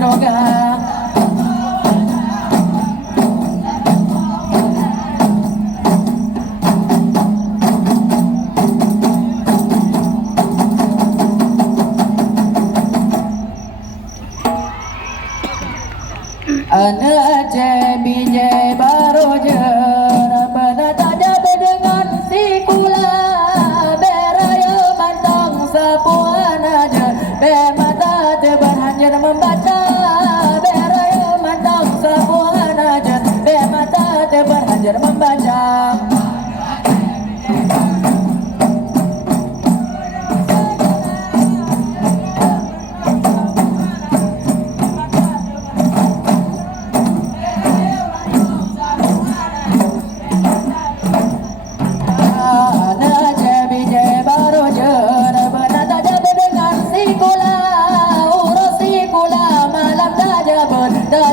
roga. Anak bijai baru je benar saja berdengan si kula beraya mantang sepuan aja bermata terberhanjir membaca beraya mantang sepuan aja bermata terberhanjir membaca. Dah